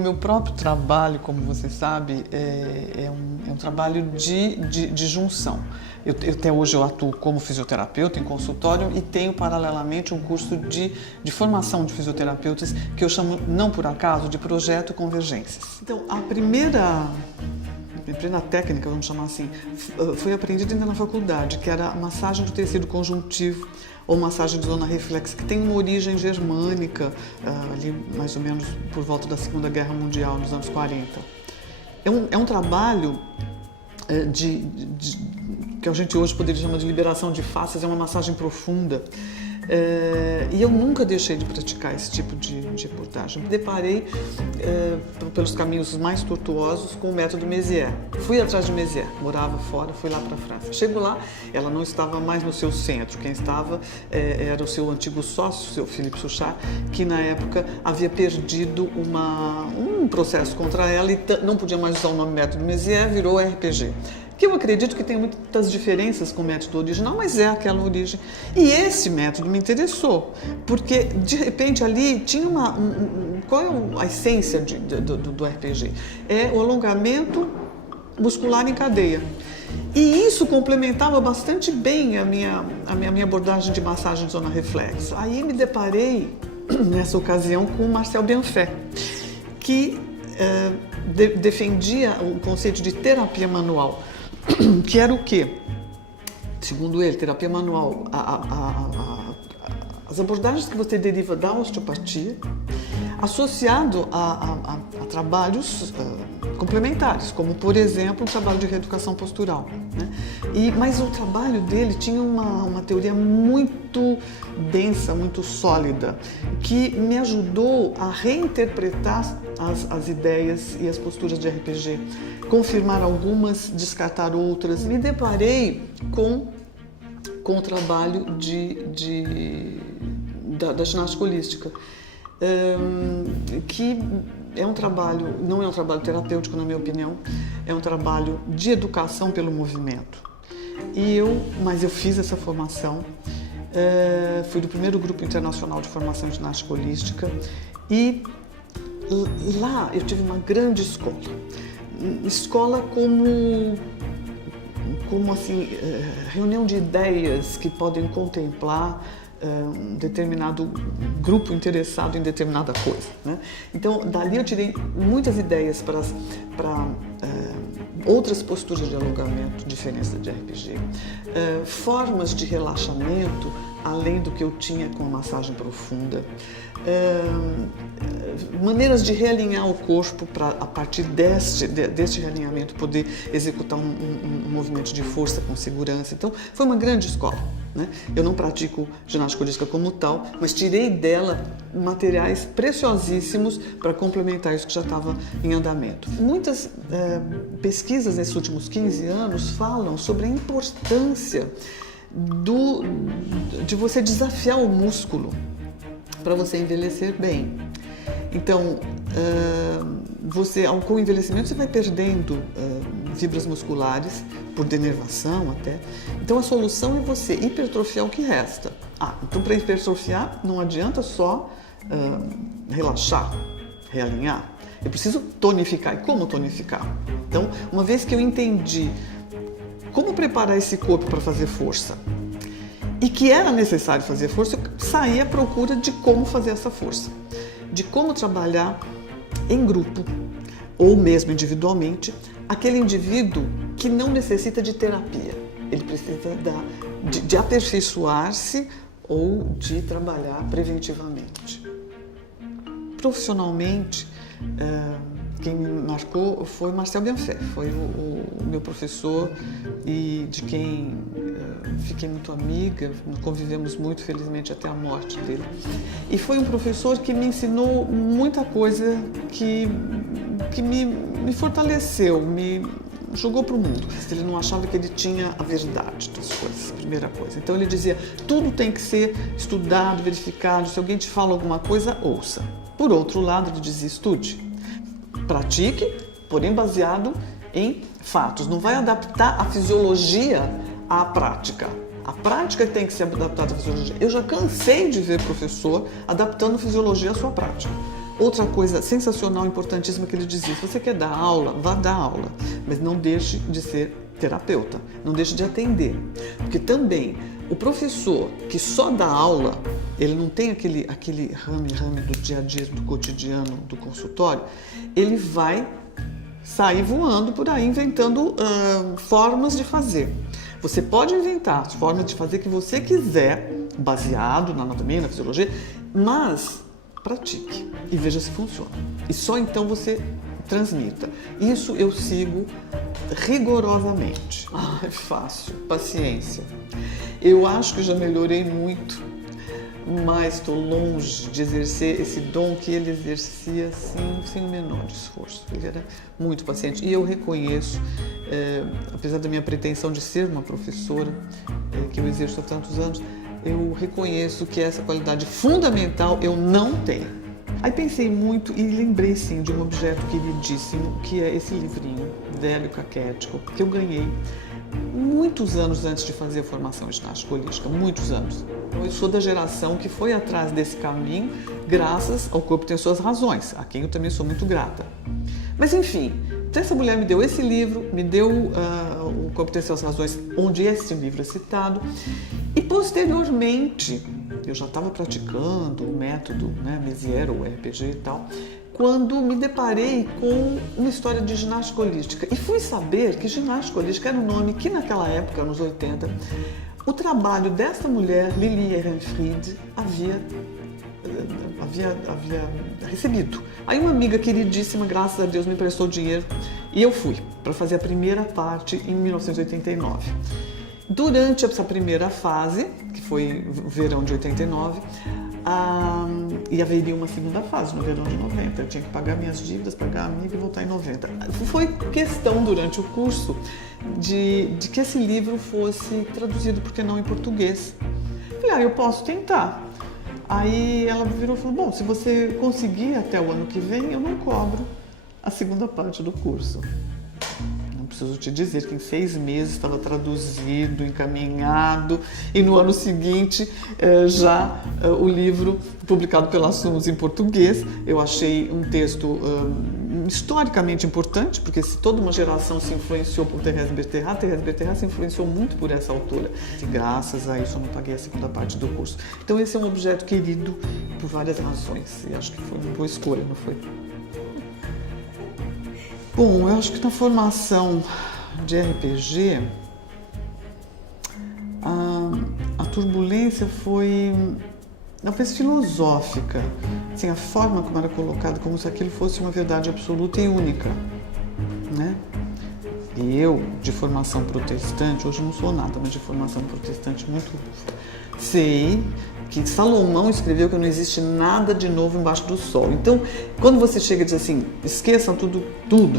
O meu próprio trabalho, como você sabe, é um trabalho de junção. Até hoje eu atuo como fisioterapeuta em consultório e tenho paralelamente um curso de formação de fisioterapeutas que eu chamo, não por acaso, de Projeto Convergências. Então, a primeira técnica, vamos chamar assim, foi aprendida ainda na faculdade, que era a massagem do tecido conjuntivo ou massagem de zona reflexa, que tem uma origem germânica, ali mais ou menos por volta da Segunda Guerra Mundial, nos anos 40. É um trabalho que a gente hoje poderia chamar de liberação de faces, é uma massagem profunda. E eu nunca deixei de praticar esse tipo de abordagem. Me deparei pelos caminhos mais tortuosos com o método Mézières. Fui atrás de Mézières, morava fora, fui lá para a França. Chego lá, ela não estava mais no seu centro, quem estava era o seu antigo sócio, o seu Philippe Souchard, que na época havia perdido um processo contra ela e não podia mais usar o nome método Mézières, virou RPG. Que eu acredito que tem muitas diferenças com o método original, mas é aquela origem. E esse método me interessou, porque de repente ali tinha qual é a essência do RPG? É o alongamento muscular em cadeia. E isso complementava bastante bem a minha abordagem de massagem de zona reflexo. Aí me deparei, nessa ocasião, com o Marcel Bienfait, que defendia o conceito de terapia manual, que era o quê? Segundo ele, terapia manual, as abordagens que você deriva da osteopatia, associado a trabalhos complementares, como, por exemplo, um trabalho de reeducação postural, né? Mas o trabalho dele tinha uma teoria muito densa, muito sólida, que me ajudou a reinterpretar as ideias e as posturas de RPG, confirmar algumas, descartar outras. Me deparei com o trabalho da ginástica holística, que é um trabalho, não é um trabalho terapêutico, na minha opinião, é um trabalho de educação pelo movimento. Mas eu fiz essa formação, fui do primeiro grupo internacional de formação em ginástica holística e lá eu tive uma grande escola como assim, reunião de ideias que podem contemplar um determinado grupo interessado em determinada coisa, né? Então, dali eu tirei muitas ideias para outras posturas de alongamento, diferença de RPG, formas de relaxamento, além do que eu tinha com a massagem profunda, maneiras de realinhar o corpo para, a partir deste realinhamento, poder executar um movimento de força com segurança. Então, foi uma grande escola, né? Eu não pratico ginástica holística como tal, mas tirei dela materiais preciosíssimos para complementar isso que já estava em andamento. Muitas pesquisas nesses últimos 15 anos falam sobre a importância de você desafiar o músculo para você envelhecer bem. Então, com o envelhecimento você vai perdendo fibras musculares, por denervação até. Então a solução é você hipertrofiar o que resta. Então para hipertrofiar não adianta só relaxar, realinhar. Eu preciso tonificar. E como tonificar? Então, uma vez que eu entendi como preparar esse corpo para fazer força e que era necessário fazer força, eu saí à procura de como fazer essa força, de como trabalhar em grupo ou mesmo individualmente aquele indivíduo que não necessita de terapia. Ele precisa de aperfeiçoar-se ou de trabalhar preventivamente. Profissionalmente, quem me marcou foi Marcel Bienfait, foi o meu professor e de quem fiquei muito amiga, convivemos muito, felizmente, até a morte dele. E foi um professor que me ensinou muita coisa que me fortaleceu, me jogou para o mundo. Ele não achava que ele tinha a verdade das coisas, primeira coisa. Então ele dizia, tudo tem que ser estudado, verificado, se alguém te fala alguma coisa, ouça. Por outro lado, ele dizia, estude. Pratique, porém baseado em fatos. Não vai adaptar a fisiologia à prática. A prática tem que ser adaptada à fisiologia. Eu já cansei de ver professor adaptando fisiologia à sua prática. Outra coisa sensacional, importantíssima que ele dizia: se você quer dar aula, vá dar aula, mas não deixe de ser terapeuta, não deixe de atender, porque também o professor que só dá aula, ele não tem aquele rame do dia a dia, do cotidiano, do consultório, ele vai sair voando por aí inventando formas de fazer. Você pode inventar as formas de fazer que você quiser, baseado na anatomia, na fisiologia, mas pratique e veja se funciona. E só então você transmita. Isso eu sigo rigorosamente. É fácil, paciência. Eu acho que já melhorei muito, mas estou longe de exercer esse dom que ele exercia assim, sem o menor esforço. Ele era muito paciente. E eu reconheço, apesar da minha pretensão de ser uma professora, que eu exerço há tantos anos, eu reconheço que essa qualidade fundamental eu não tenho. Aí pensei muito e lembrei sim de um objeto queridíssimo, que é esse livrinho, velho caquético, que eu ganhei muitos anos antes de fazer a formação em ginástica holística, muitos anos. Eu sou da geração que foi atrás desse caminho graças ao Corpo Tem Suas Razões, a quem eu também sou muito grata. Mas enfim, então essa mulher me deu esse livro, me deu o Corpo Tem Suas Razões, onde esse livro é citado, e posteriormente, eu já estava praticando o método, Mézières, o RPG e tal, quando me deparei com uma história de ginástica holística. E fui saber que ginástica holística era um nome que naquela época, nos 80, o trabalho dessa mulher, Lili Ehrenfried, havia recebido. Aí uma amiga queridíssima, graças a Deus, me emprestou dinheiro e eu fui para fazer a primeira parte em 1989. Durante essa primeira fase, que foi o verão de 89, e haveria uma segunda fase no verão de 90. Eu tinha que pagar minhas dívidas, pagar a amiga e voltar em 90. Foi questão durante o curso de que esse livro fosse traduzido, por que não em português. Falei, eu posso tentar. Aí ela virou e falou, bom, se você conseguir até o ano que vem, eu não cobro a segunda parte do curso. Preciso te dizer que em 6 meses estava traduzido, encaminhado, e no ano seguinte o livro publicado pela Suns em português. Eu achei um texto historicamente importante, porque se toda uma geração se influenciou por Thérèse Bertherat se influenciou muito por essa autora. E graças a isso eu não paguei a segunda parte do curso. Então esse é um objeto querido por várias razões, e acho que foi uma boa escolha, não foi? Bom, eu acho que na formação de RPG, a turbulência foi talvez filosófica, assim, a forma como era colocada, como se aquilo fosse uma verdade absoluta e única, né? E eu, de formação protestante, hoje não sou nada, mas de formação protestante muito, sei que Salomão escreveu que não existe nada de novo embaixo do sol. Então, quando você chega e diz assim, esqueçam tudo,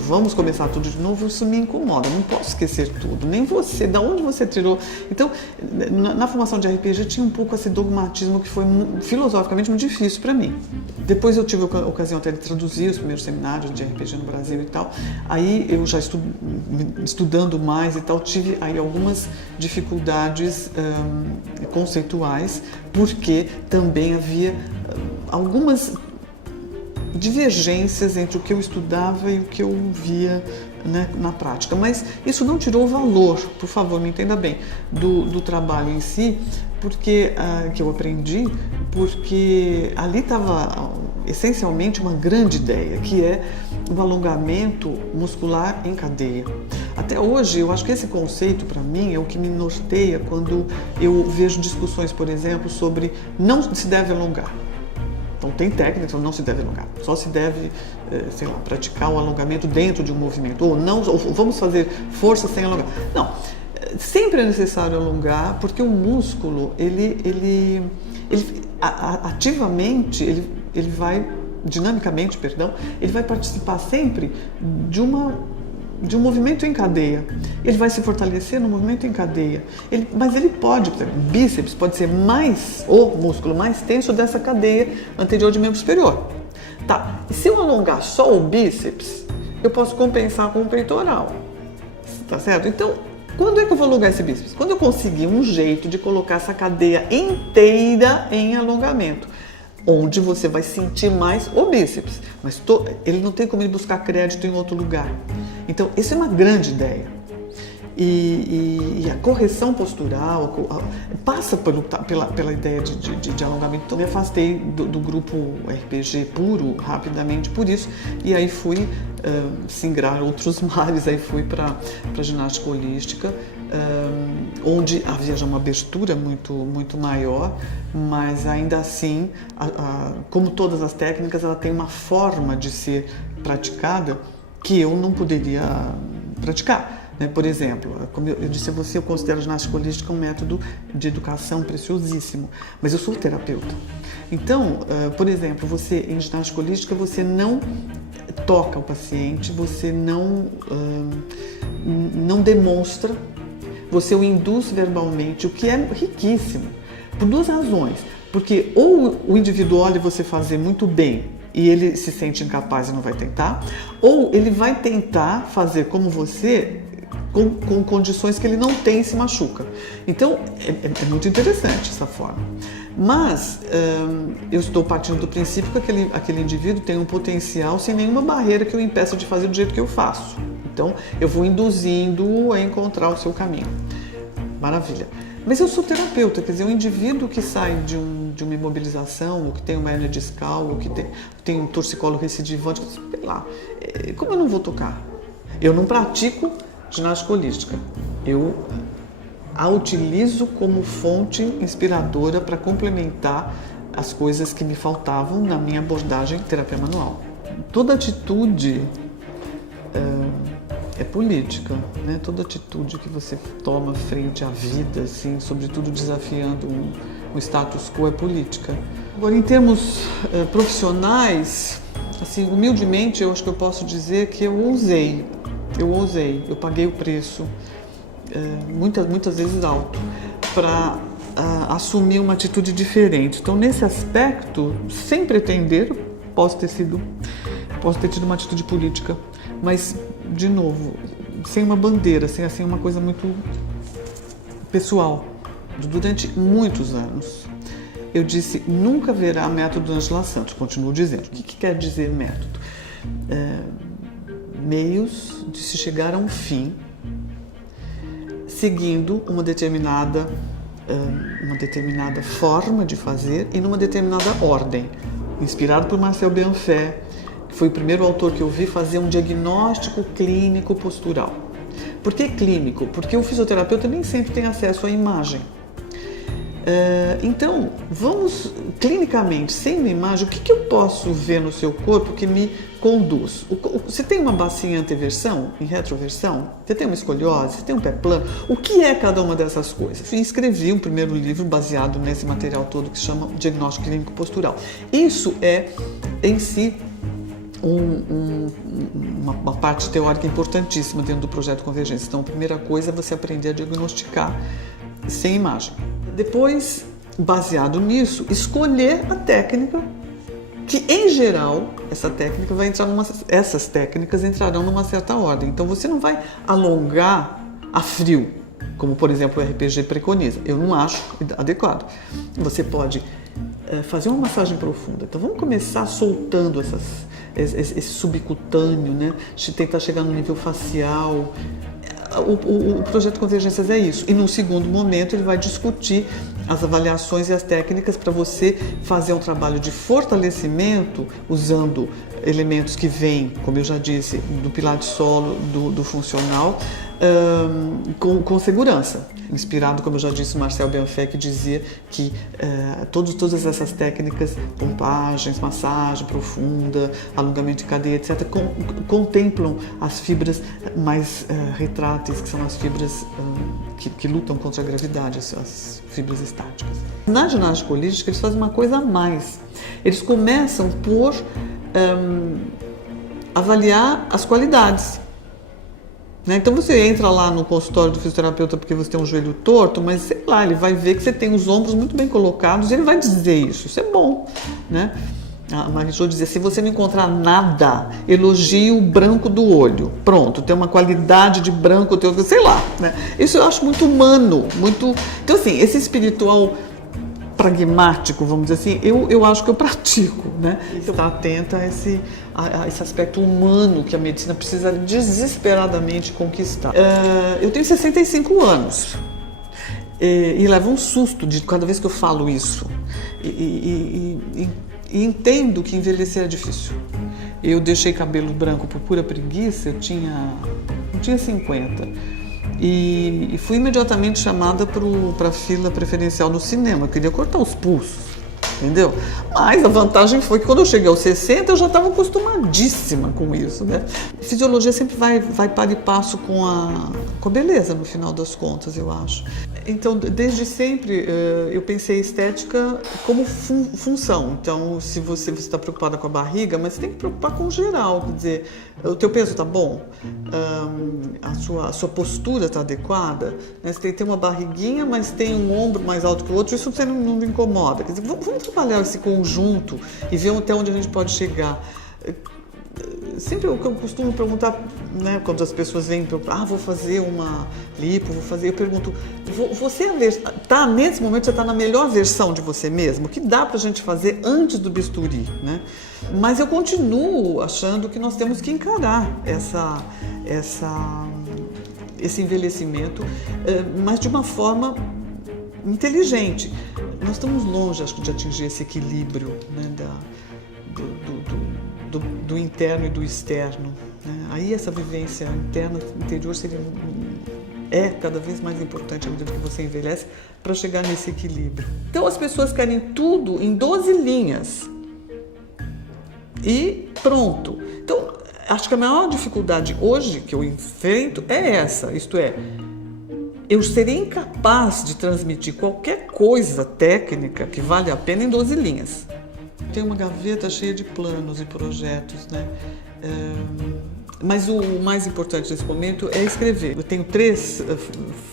vamos começar tudo de novo, isso me incomoda, não posso esquecer tudo, nem você, da onde você tirou. Então, na formação de RPG tinha um pouco esse dogmatismo que foi filosoficamente muito difícil para mim. Depois eu tive a ocasião até de traduzir os primeiros seminários de RPG no Brasil e tal, aí eu já estudando mais e tal, tive aí algumas dificuldades conceituais, porque também havia algumas divergências entre o que eu estudava e o que eu via, né, na prática. Mas isso não tirou o valor, por favor, me entenda bem, do trabalho em si, porque que eu aprendi, porque ali estava essencialmente uma grande ideia, que é o alongamento muscular em cadeia. Até hoje, eu acho que esse conceito, para mim, é o que me norteia quando eu vejo discussões, por exemplo, sobre não se deve alongar. Então, tem técnicas, não se deve alongar. Só se deve, praticar o alongamento dentro de um movimento. Ou não, ou vamos fazer força sem alongar. Não, sempre é necessário alongar, porque o músculo, ele ativamente, ele vai, dinamicamente, ele vai participar sempre de um movimento em cadeia. Ele vai se fortalecer no movimento em cadeia. Mas ele pode, por exemplo, bíceps pode ser o músculo mais tenso dessa cadeia anterior de membro superior. Tá, e se eu alongar só o bíceps, eu posso compensar com o peitoral. Tá certo? Então, quando é que eu vou alongar esse bíceps? Quando eu conseguir um jeito de colocar essa cadeia inteira em alongamento. onde você vai sentir mais o bíceps, mas ele não tem como ele buscar crédito em outro lugar. Então, essa é uma grande ideia. E a correção postural passa pela ideia de alongamento. Então, me afastei do grupo RPG puro rapidamente por isso, e aí fui singrar outros mares, aí fui para ginástica holística, onde havia já uma abertura muito maior, mas ainda assim, como todas as técnicas, ela tem uma forma de ser praticada que eu não poderia praticar. Por exemplo, como eu disse a você, eu considero a ginástica holística um método de educação preciosíssimo, mas eu sou terapeuta. Então, por exemplo, você em ginástica holística você não toca o paciente, você não demonstra, você o induz verbalmente, o que é riquíssimo, por duas razões. Porque ou o indivíduo olha você fazer muito bem e ele se sente incapaz e não vai tentar, ou ele vai tentar fazer como você, com condições que ele não tem e se machuca. Então, é muito interessante essa forma. Mas eu estou partindo do princípio que aquele indivíduo tem um potencial sem nenhuma barreira que o impeça de fazer do jeito que eu faço. Então, eu vou induzindo a encontrar o seu caminho. Maravilha. Mas eu sou terapeuta, quer dizer, um indivíduo que sai de uma imobilização, ou que tem uma hernia discal, ou que tem um torcicolo recidivante, sei lá, como eu não vou tocar? Eu não pratico ginástica holística. Eu a utilizo como fonte inspiradora para complementar as coisas que me faltavam na minha abordagem terapia manual. Toda atitude é política, né? Toda atitude que você toma frente à vida, assim, sobretudo desafiando o status quo, é política. Agora, em termos profissionais, assim, humildemente, eu acho que eu posso dizer que eu ousei, eu paguei o preço, muitas vezes alto, para assumir uma atitude diferente. Então, nesse aspecto, sem pretender, posso ter tido uma atitude política, mas, de novo, sem uma bandeira, sem assim, uma coisa muito pessoal. Durante muitos anos, eu disse, nunca haverá método Ângela Santos, continuo dizendo. O que quer dizer método? Meios de se chegar a um fim, seguindo uma determinada forma de fazer e numa determinada ordem. Inspirado por Marcel Bianfet, que foi o primeiro autor que eu vi fazer um diagnóstico clínico postural. Por que clínico? Porque o fisioterapeuta nem sempre tem acesso à imagem. Então, vamos clinicamente, sem uma imagem, o que eu posso ver no seu corpo que me conduz? Você tem uma bacia em anteversão, em retroversão? Você tem uma escoliose? Você tem um pé plano? O que é cada uma dessas coisas? E escrevi um primeiro livro baseado nesse material todo que se chama Diagnóstico Clínico Postural. Isso é, em si, uma parte teórica importantíssima dentro do projeto Convergência. Então, a primeira coisa é você aprender a diagnosticar sem imagem. Depois, baseado nisso, escolher a técnica que, em geral, essas técnicas entrarão numa certa ordem. Então, você não vai alongar a frio, como, por exemplo, o RPG preconiza. Eu não acho adequado. Você pode fazer uma massagem profunda. Então, vamos começar soltando esse subcutâneo, né? Tentar chegar no nível facial. O projeto Convergências é isso. E num segundo momento ele vai discutir as avaliações e as técnicas para você fazer um trabalho de fortalecimento usando elementos que vêm, como eu já disse, do Pilates solo, do funcional, com segurança. Inspirado, como eu já disse, Marcel Bianfet, que dizia que todas essas técnicas, pompagens, massagem profunda, alongamento de cadeia, etc., contemplam as fibras mais retráteis, que são as fibras que lutam contra a gravidade, as fibras estáticas. Na ginástica holística, eles fazem uma coisa a mais. Eles começam por avaliar as qualidades. Então você entra lá no consultório do fisioterapeuta porque você tem um joelho torto, mas sei lá, ele vai ver que você tem os ombros muito bem colocados e ele vai dizer isso é bom, né? A Marie-Jo dizia, se você não encontrar nada, elogie o branco do olho. Pronto, tem uma qualidade de branco, sei lá, né? Isso eu acho muito humano, muito... Então assim, esse espiritual pragmático, vamos dizer assim, eu acho que eu pratico, né? Estar atenta a esse aspecto humano que a medicina precisa desesperadamente conquistar. Eu tenho 65 anos e levo um susto de cada vez que eu falo isso. E entendo que envelhecer é difícil. Eu deixei cabelo branco por pura preguiça, eu não tinha 50. E fui imediatamente chamada para a fila preferencial no cinema. Eu queria cortar os pulsos, entendeu? Mas a vantagem foi que quando eu cheguei aos 60, eu já estava acostumadíssima com isso, né? Fisiologia sempre vai para e passo com a beleza, no final das contas, eu acho. Então, desde sempre, eu pensei estética como função. Então, se você está preocupada com a barriga, mas você tem que preocupar com o geral. Quer dizer, o teu peso está bom? A sua postura está adequada? Né? Você tem uma barriguinha, mas tem um ombro mais alto que o outro, isso você não me incomoda. Quer dizer, vamos trabalhar esse conjunto e ver até onde a gente pode chegar. Sempre o que eu costumo perguntar, né, quando as pessoas vêm, vou fazer uma lipo, eu pergunto, você tá nesse momento, você está na melhor versão de você mesmo? O que dá para a gente fazer antes do bisturi, né? Mas eu continuo achando que nós temos que encarar esse envelhecimento, mas de uma forma inteligente. Nós estamos longe, acho que, de atingir esse equilíbrio, né, do interno e do externo, né? Aí essa vivência interna, interior é cada vez mais importante à medida que você envelhece para chegar nesse equilíbrio. Então as pessoas querem tudo em 12 linhas e pronto. Então acho que a maior dificuldade hoje que eu enfrento é essa, isto é, eu seria incapaz de transmitir qualquer coisa técnica que vale a pena em 12 linhas. Tenho uma gaveta cheia de planos e projetos, né? Mas o mais importante nesse momento é escrever. Eu tenho 3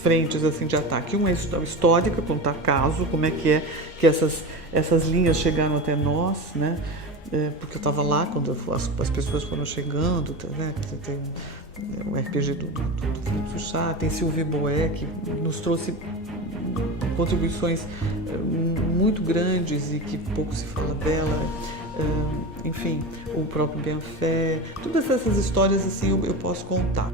frentes assim, de ataque. Uma é histórica, contar caso, como é que essas linhas chegaram até nós, né? Porque eu estava lá quando as pessoas foram chegando, né? Tem o RPG do Felipe Suchard, tem Sylvie Boé, que nos trouxe contribuições muito grandes e que pouco se fala dela, enfim, o próprio Bienfait, todas essas histórias assim eu posso contar.